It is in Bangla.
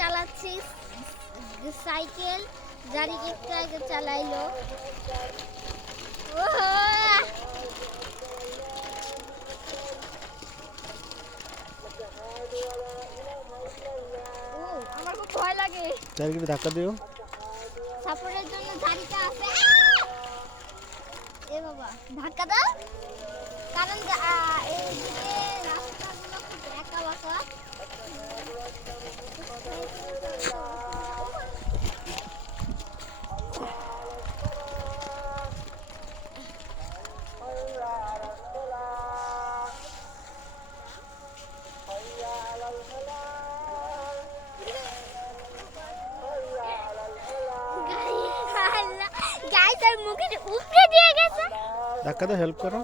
চালাচ্ছি সাইকেল, গাড়ি একটু আগে চালাইলো। আমার খুব ভয় লাগে। চারিদিকে ধাক্কা দিও। সাপোর্টের জন্য ঝাড়িটা আছে। এ বাবা ধাক্কা দাও, কারণ এইদিকে রাস্তাগুলো খুব একা বাঁকা। গাইস আর মুখে উপরে দিয়ে গেছে। ধাক্কা দাও, হেল্প করো।